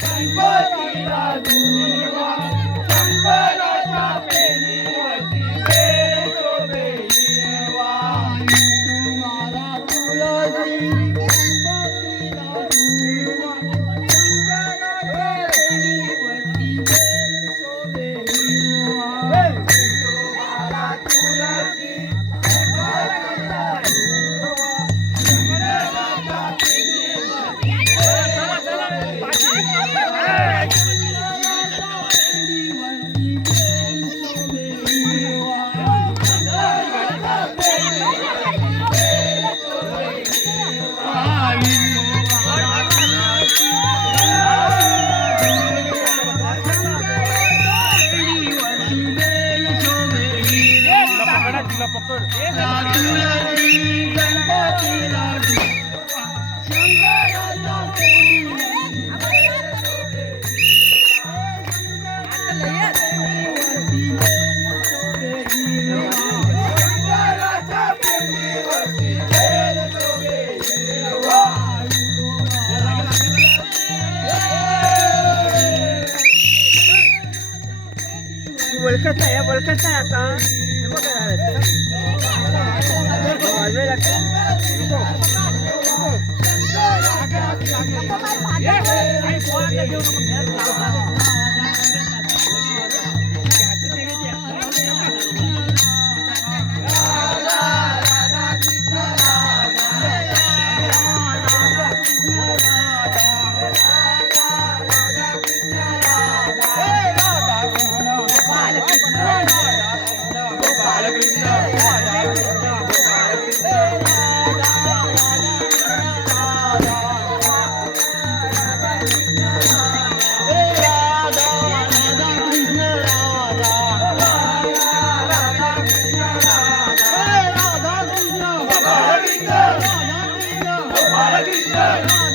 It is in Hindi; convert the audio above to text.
Kan bari la पकड़। ओळखत नाही ओळखत नाही आता हे। बघ. वाजवायला लागतं. Para Cristiano!